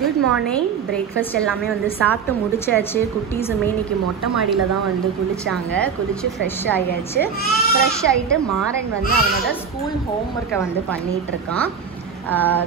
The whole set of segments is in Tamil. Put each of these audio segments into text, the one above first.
Good morning. பிரேக்ஃபாஸ்ட் எல்லாமே வந்து சாப்பிட்டு முடிச்சாச்சு. குட்டீஸுமே இன்றைக்கி மொட்டை மாடியில் தான் வந்து குளித்தாங்க. குளித்து ஃப்ரெஷ் ஆகியாச்சு. ஃப்ரெஷ் ஆகிட்டு மாறன் வந்து அவனோட ஸ்கூல் ஹோம் ஒர்க்கை வந்து பண்ணிகிட்ருக்கான்.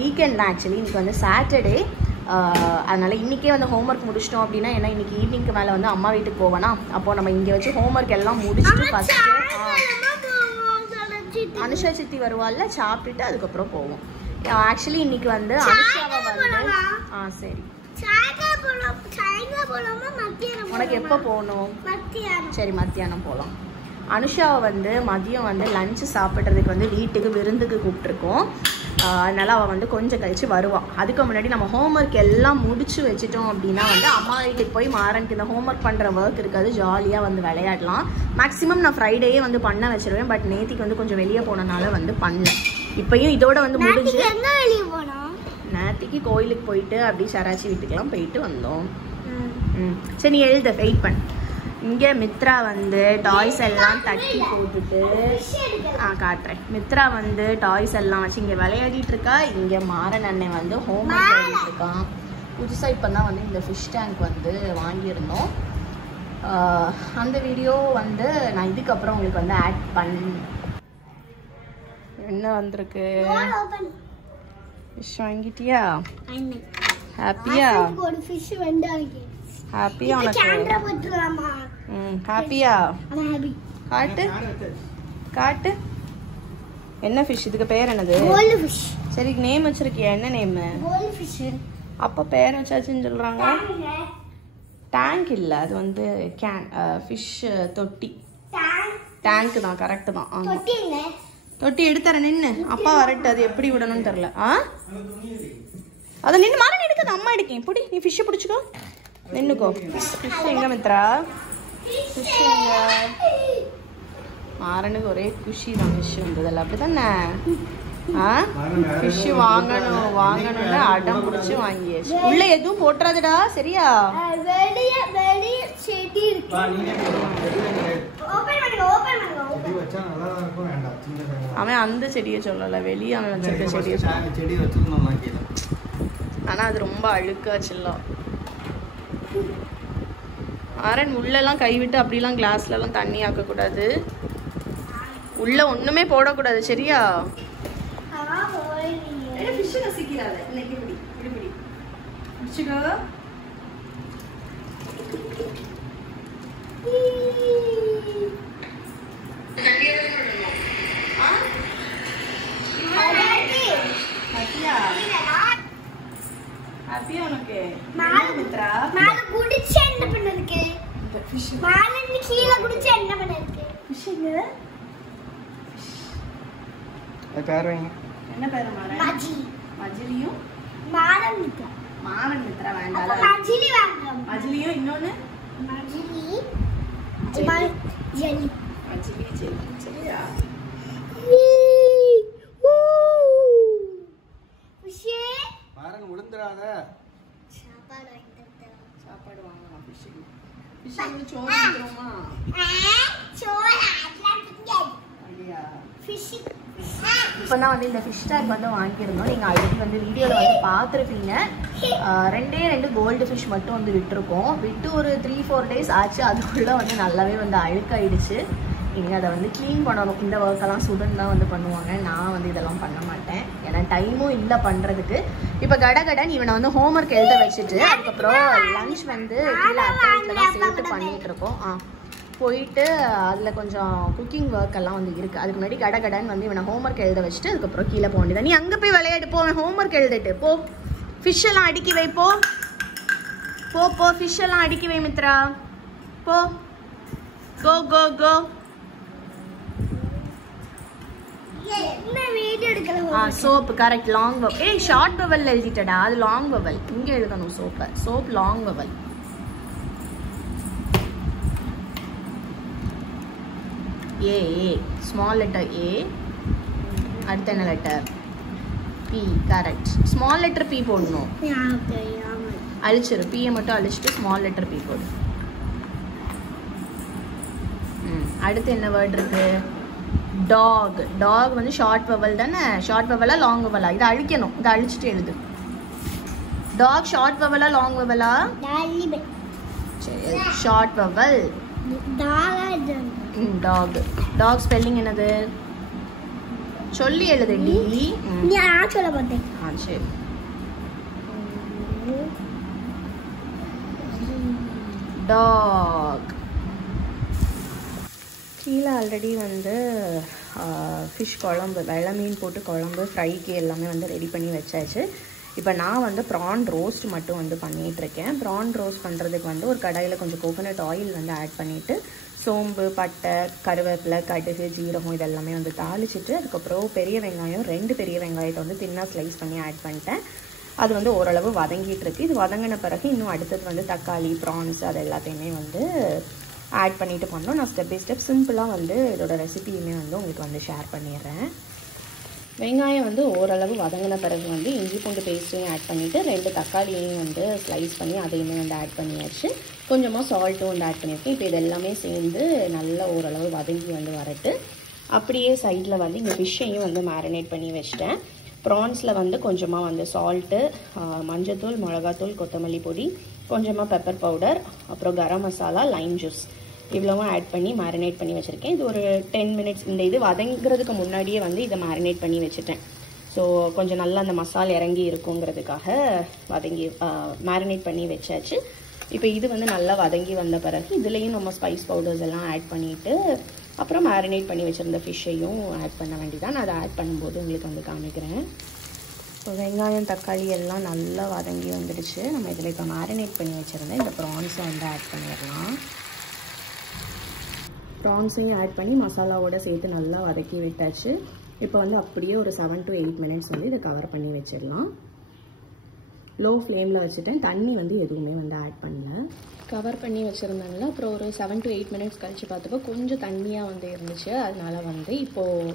வீக்கெண்ட் தான் ஆக்சுவலி. இன்றைக்கி வந்து சாட்டர்டே. அதனால் இன்றைக்கே வந்து ஹோம் ஒர்க் முடிச்சிட்டோம் அப்படின்னா, ஏன்னா இன்றைக்கி ஈவினிங்க்கு மேலே வந்து அம்மா வீட்டுக்கு போவேனா, அப்போது நம்ம இங்கே வச்சு ஹோம் ஒர்க் எல்லாம் முடிச்சுட்டு ஃபஸ்ட்டு அனுஷா சித்தி வருவாள்ல, சாப்பிட்டுட்டு அதுக்கப்புறம் போவோம். ஆக்சுவலி இன்னைக்கு வந்து அனுஷாவை வந்து சரி உனக்கு எப்போ போகணும்? சரி மத்தியானம் போகலாம். அனுஷாவை வந்து மதியம் வந்து லஞ்சு சாப்பிட்றதுக்கு வந்து வீட்டுக்கு விருந்துக்கு கூப்பிட்ருக்கோம். அதனால் அவள் வந்து கொஞ்சம் கழித்து வருவாள். அதுக்கு முன்னாடி நம்ம ஹோம் ஒர்க் எல்லாம் முடிச்சு வச்சுட்டோம் அப்படின்னா வந்து அம்மா வீட்டுக்கு போய் மாறனுக்கு இந்த ஹோம் ஒர்க் பண்ணுற ஒர்க் இருக்காது, ஜாலியாக வந்து விளையாடலாம். மேக்ஸிமம் நான் ஃப்ரைடேயே வந்து பண்ண வச்சிருவேன். பட் நேத்திக்கு வந்து கொஞ்சம் வெளியே போனனால வந்து பண்ணல. இப்பயும் இதோட வந்து முடிஞ்சு நேத்திக்கு கோயிலுக்கு போயிட்டு அப்படி சராச்சி வீட்டுக்கெல்லாம் போயிட்டு வந்தோம். சரி நீ எழுத வெயிட் பண்ண. இங்கே மித்ரா வந்து டாய்ஸ் எல்லாம் தட்டி போட்டுட்டு காட்டுறேன். மித்ரா வந்து டாய்ஸ் எல்லாம் வச்சு இங்கே விளையாடிட்டு இருக்கா. இங்கே மாறன் அண்ணன் வந்து ஹோம் ஒர்க் எழுதிட்டு இருக்கான். புதுசாக இப்போ தான் வந்து இந்த ஃபிஷ் டேங்க் வந்து வாங்கியிருந்தோம். அந்த வீடியோ வந்து நான் இதுக்கப்புறம் உங்களுக்கு வந்து ஆட் என்ன வந்திருக்கு? ஃபிஷ் வாங்கிட்டியா? ஹாப்பியா? ஹாப்பியா உனக்கு? ஹாப்பியா? காட்டு காட்டு. என்ன ஃபிஷ்? இதுக்கு பேர் என்னது? சரி நேம் வச்சிருக்கியா? என்ன நேம்? அப்ப பேர் வச்சாச்சுன்னு சொல்றாங்க. டேங்க் இல்ல, அது வந்து கேன் ஃபிஷ் தொட்டி. டேங்க் தான், கரெக்ட் தான். ஆமா தொட்டி எடுத்துற. நின்று அப்பா வரட்டு, அது எப்படி விடணும்னு தெரியல. அதை நின்று மாறன் எடுக்காது, அம்மா எடுக்கேன். பிடி, நீ ஃபிஷ்ஷை பிடிச்சிக்கோ, நின்னுக்கோ. ஃபிஷ் எங்க மித்ரா? ஃபிஷ் எங்க? மாறனுக்கு ஒரே குஷி தான் ஃபிஷ் வந்ததில்ல, அப்படிதானே? ஃபிஷ் வாங்கணும் வாங்கணும்னு அடம் பிடிச்சி வாங்கியாச்சு. உள்ள எதுவும் போட்டுறாதுடா, சரியா? அவன் அந்த செடியை சொல்லல, வெளியே அவன் வச்சிருக்க செடியை சொல்ல. ஆனா அது ரொம்ப அழுக்காச்சுல்ல. ஆரன் உள்ளெல்லாம் கைவிட்டு அப்படிலாம் கிளாஸ்ல எல்லாம் தண்ணி ஆக்கக்கூடாது. உள்ள ஒண்ணுமே போடக்கூடாது, சரியா? ஹாப்பியா உனக்கு? மித்ரா மேல குடிச்சு என்ன பண்ணதுக்கு? ஃபிஷ் மேல கீழ குடிச்சு என்ன பண்ணதுக்கு? ஃபிஷ்ங்க பேர் வைங்க. என்ன பேர்? மாறன். மஜிலி. மஜிலியும் மாறன் மித்ரா. மாறன் மித்ரா வேண்டாம், மஜிலி வேண்டாம். மஜிலியும் இன்னொன்னு மஜிலி ஜெலி. மஜிலி ஜெலி, சரியா? ஃபிஷ் மாறன் உளுந்துறாத. சாப்பாடு வாங்கி தரேன். சாப்பாடு வாங்கலாம். ஃபிஷ் ஃபிஷ் வந்து சோறு வைக்கிறோமா? சோறு அதெல்லாம் திங்காது. அப்படியே ஃபிஷ் இப்போ தான் வந்து இந்த ஃபிஷ் டேக் வந்து வாங்கியிருந்தோம். நீங்கள் ஆல்ரெடி வந்து வீடியோவில் வந்து பார்த்துருப்பீங்க. 2 கோல்டு ஃபிஷ் மட்டும் வந்து விட்டுருக்கோம். விட்டு ஒரு 3-4 டேஸ் ஆச்சு. அதுக்குள்ளே வந்து நல்லாவே வந்து அழுக்காயிடுச்சு. நீங்கள் அதை வந்து க்ளீன் பண்ணணும். இந்த ஒர்க்கெல்லாம் சுடன் தான் வந்து பண்ணுவாங்க. நான் வந்து இதெல்லாம் பண்ண மாட்டேன், ஏன்னா டைமும் இல்லை பண்ணுறதுக்கு. இப்போ கடகடன் இவனை வந்து ஹோம் ஒர்க் எழுத வச்சுட்டு அதுக்கப்புறம் லன்ச் வந்து கீழே அத்தை வீட்டில் தான் சேர்த்து பண்ணிகிட்ருக்கோம். போயிட்டு அதில் கொஞ்சம் குக்கிங் ஒர்க் எல்லாம் வந்து இருக்குது. அதுக்கு முன்னாடி கடகடன் வந்து இவனை ஹோம் ஒர்க் எழுத வச்சுட்டு அதுக்கப்புறம் கீழே போக வேண்டியதான். நீ அங்கே போய் விளையாடு போ, ஹோம் ஒர்க் எழுதிட்டு போ. ஃபிஷ் எல்லாம் அடுக்கி வை, போ போ போ. ஃபிஷ் எல்லாம் அடுக்கி வை மித்ரா, போ. கோ கோ கோ. Soap correct, long vowel. ஏய் ஷார்ட் வவல் எழுதிட்டடா, அது லாங் வவல். இங்கே எழுதணும் சோப்பை. Soap long vowel. A small letter A. அடுத்த என்ன letter? B. Correct, small letter B போடணும். அழிச்சிரு, பியை மட்டும் அழிச்சிட்டு ஸ்மால் லெட்டர் பி போடு. அடுத்து என்ன வேர்ட் இருக்கு? டாக். டாக் வந்து ஷார்ட் வவல் தானே? ஷார்ட் வவலா லாங் வவலா? இதை அழிக்கணும். இதை அழிச்சிட்டு எழுது. டாக் ஷார்ட் வவலா லாங் வவலா? சரி, short vowel. Dog. Dog spelling என்னது? சொல்லி எழுதுடி. நான் சொல்ல மாட்டேன். சரி. டாக். கீழே ஆல்ரெடி வந்து ஃபிஷ் குழம்பு, வெள்ளை மீன் போட்டு குழம்பு, ஃப்ரைக்கு எல்லாமே வந்து ரெடி பண்ணி வச்சாச்சு. இப்போ நான் வந்து ப்ரான் ரோஸ்ட் மட்டும் வந்து பண்ணிகிட்ருக்கேன். ப்ரான் ரோஸ்ட் பண்ணுறதுக்கு வந்து ஒரு கடாயில் கொஞ்சம் கோகோனட் ஆயில் வந்து ஆட் பண்ணிவிட்டு சோம்பு, பட்டை, கருவேப்பிலை, கடுகு, ஜீரகம் இதெல்லாமே வந்து தாளிச்சிட்டு அதுக்கப்புறம் பெரிய வெங்காயம் 2 பெரிய வெங்காயத்தை வந்து தின்னாக ஸ்லைஸ் பண்ணி ஆட் பண்ணிட்டேன். அது வந்து ஓரளவு வதங்கிட்டு இருக்கு. இது வதங்கின பிறகு இன்னும் அடுத்தது வந்து தக்காளி, ப்ரான்ஸ் அது எல்லாத்தையுமே வந்து ஆட் பண்ணிட்டு பண்ணோம். நான் ஸ்டெப் பை ஸ்டெப் சிம்பிளாக வந்து இதோட ரெசிபியுமே வந்து உங்களுக்கு வந்து ஷேர் பண்ணிடுறேன். வெங்காயம் வந்து ஓரளவு வதங்கின பிறகு வந்து இஞ்சி பூண்டு பேஸ்ட்டையும் ஆட் பண்ணிவிட்டு 2 தக்காளியையும் வந்து ஸ்லைஸ் பண்ணி அதையுமே வந்து ஆட் பண்ணியாச்சு. கொஞ்சமாக சால்ட்டும் வந்து ஆட் பண்ணியிருக்கேன். இப்போ இது எல்லாமே சேர்ந்து நல்லா ஓரளவு வதங்கி வந்து வரட்டு. அப்படியே சைடில் வந்து இந்த ஃபிஷ்ஷையும் வந்து மேரினேட் பண்ணி வச்சிட்டேன். ப்ரான்ஸில் வந்து கொஞ்சமாக வந்து சால்ட்டு, மஞ்சத்தூள், மிளகாத்தூள், கொத்தமல்லி பொடி, கொஞ்சமாக பெப்பர் பவுடர், அப்புறம் கரம் மசாலா, லைம் ஜூஸ் இவ்வளவும் ஆட் பண்ணி மேரினேட் பண்ணி வச்சுருக்கேன். இது ஒரு 10 மினிட்ஸ் இந்த இது வதங்கிறதுக்கு முன்னாடியே வந்து இதை மேரினேட் பண்ணி வச்சுட்டேன். ஸோ கொஞ்சம் நல்லா அந்த மசாலா இறங்கி இருக்குங்கிறதுக்காக மேரினேட் பண்ணி வச்சாச்சு. இப்போ இது வந்து நல்லா வதங்கி வந்த பிறகு இதுலேயும் நம்ம ஸ்பைஸ் பவுடர்ஸ் எல்லாம் ஆட் பண்ணிவிட்டு அப்புறம் மேரினேட் பண்ணி வச்சுருந்த ஃபிஷ்ஷையும் ஆட் பண்ண வேண்டியதான். நான் அதை ஆட் பண்ணும்போது உங்களுக்கு வந்து காமிக்கிறேன். இப்போ வெங்காயம், தக்காளி எல்லாம் நல்லா வதங்கி வந்துடுச்சு. நம்ம இதில் இப்போ மேரினேட் பண்ணி வச்சுருந்தேன் இந்த ப்ரான்ஸை வந்து ஆட் பண்ணிடலாம். ப்ரான்ஸையும் ஆட் பண்ணி மசாலாவோட சேர்த்து நல்லா வதக்கி விட்டாச்சு. இப்போ வந்து அப்படியே ஒரு 7 to 8 மினிட்ஸ் வந்து இதை கவர் பண்ணி வச்சிடலாம். லோ ஃப்ளேமில் வச்சுட்டேன். தண்ணி வந்து எதுவுமே வந்து ஆட் பண்ணல. கவர் பண்ணி வச்சுருந்தாங்களா. அப்புறம் ஒரு 7 to 8 மினிட்ஸ் கழித்து பார்த்தப்போ கொஞ்சம் தண்ணியாக வந்து இருந்துச்சு. அதனால வந்து இப்போது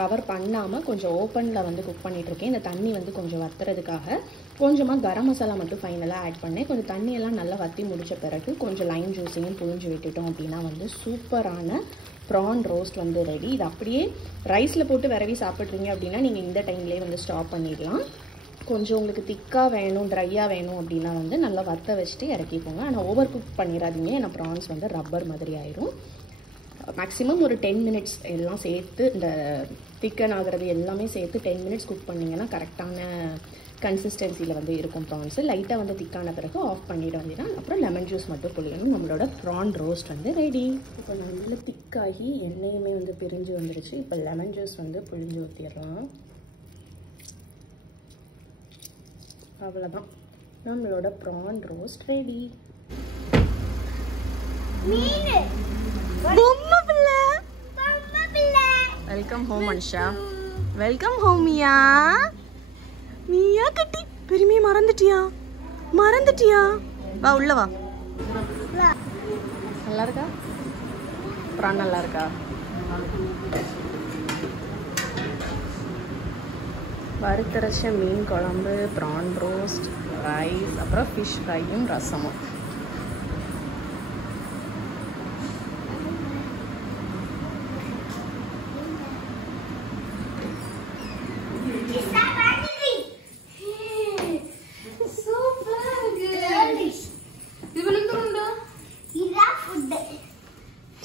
கவர் பண்ணாமல் கொஞ்சம் ஓப்பனில் வந்து குக் பண்ணிகிட்ருக்கேன். இந்த தண்ணி வந்து கொஞ்சம் வத்துறதுக்காக கொஞ்சமாக கரம் மசாலா மட்டும் ஃபைனலாக ஆட் பண்ணேன். கொஞ்சம் தண்ணியெல்லாம் நல்லா வற்றி முடித்த பிறகு கொஞ்சம் லைம் ஜூஸையும் புழிஞ்சு விட்டுட்டோம் அப்படின்னா வந்து சூப்பரான ப்ரான் ரோஸ்ட் வந்து ரெடி. இது அப்படியே ரைஸில் போட்டு விரவி சாப்பிட்றீங்க அப்படின்னா நீங்கள் இந்த டைம்லேயே வந்து ஸ்டாப் பண்ணிடலாம். கொஞ்சம் உங்களுக்கு திக்காக வேணும், ட்ரையாக வேணும் அப்படின்னா வந்து நல்லா வற்ற வச்சுட்டு இறக்கிக்கோங்க. ஆனால் ஓவர் குக் பண்ணிடாதீங்க, ஏன்னா ப்ரான்ஸ் வந்து ரப்பர் மாதிரி ஆயிரும். மேக்ஸிமம் ஒரு 10 மினிட்ஸ் எல்லாம் சேர்த்து இந்த திக்கன் ஆகிறது எல்லாமே சேர்த்து 10 மினிட்ஸ் குக் பண்ணிங்கன்னா கரெக்டான கன்சிஸ்டன்சியில் வந்து இருக்கும் ப்ரான்ஸு. லைட்டாக வந்து திக்கான பிறகு ஆஃப் பண்ணிட வேண்டியதான். அப்புறம் லெமன் ஜூஸ் மட்டும் புளியணும். நம்மளோட ப்ரான் ரோஸ்ட் வந்து ரெடி. இப்போ நல்லா திக்காகி எண்ணெயுமே வந்து பிரிஞ்சு வந்துடுச்சு. இப்போ லெமன் ஜூஸ் வந்து புளிஞ்சு ஊற்றிடலாம். அவ்வளோதான், நம்மளோட prawn roast ready. Welcome home Ansha. Welcome home Mia. Mia கட்டி பெருமையை மறந்துட்டியா? வா உள்ள வா. நல்லா இருக்கா ப்ரான்? நல்லா இருக்கா? வறுத்தரைச்ச மீன் குழம்பு, ப்ரான் ரோஸ்ட், ரைஸ், அப்புறம் ஃபிஷ் ஃப்ரையும் ரசமும்.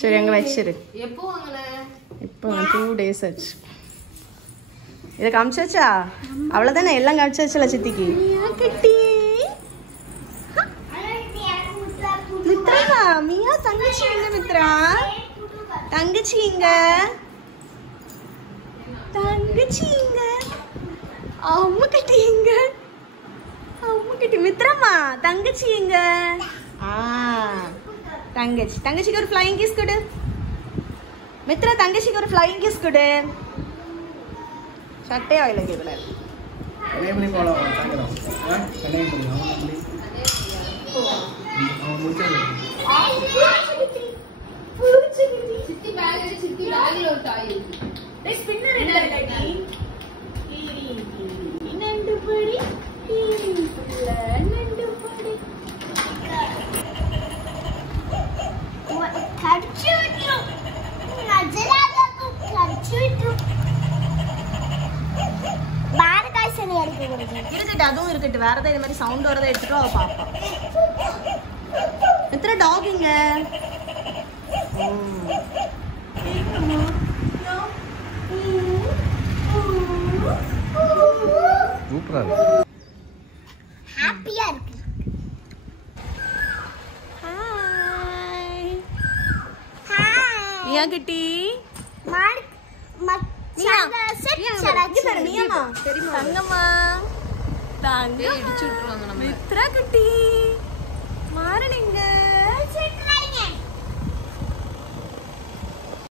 சரி அங்கே வச்சிரு. எப்போ வாங்கின? இப்போ 2 days ஆச்சு. இதை காமிச்சாச்சா? அவ்வளோதானே, எல்லாம் காமிச்சாச்சுல சித்திக்கு. மித்ரா, மியா தங்கச்சி எங்க? மித்ரா தங்கச்சி எங்க? அம்மா கட்டி எங்க? மித்ராமா தங்கச்சி எங்க? தங்கச்சிக்கு ஒரு ஃப்ளைங் கிஸ் கொடு. மித்ரா தங்கச்சிக்கு ஒரு ஃப்ளைங் கிஸ் கொடு. சட்டே ஆயில கேவல கனேமணி போலாம் சாங்கறோம். கனேமணி அவன் முடிச்சது. சித்தி பேக்ல ஒரு டாய் இருக்கு. டேய் ஸ்பின்னர் என்ன டாடி? நண்டு படி இல்ல நண்டு படி. கட்சுட்டு நஜராதா து கட்சுட்டு பாரகாய் சனி எடுத்து கொடுங்க. இருக்கட்டும், அதுவும் இருக்கட்டும். வேற யாராவது இந்த மாதிரி சவுண்ட் வரதை எடுத்துட்டோ அவ பாப்பா. எத்தனை டாக் இங்க? சூப்பரா இருக்கு. ஹாப்பியா இருக்கு. ஹாய் ஹாய் நியா கிட்டி. மார்க் மச்சாங்க செட் சராச்சி நியாமா தெரியுமா? தங்கம்மா தங்க இடிச்சு விட்டுருவாங்க நம்ம. மித்ரா குட்டி மாறனிங்க.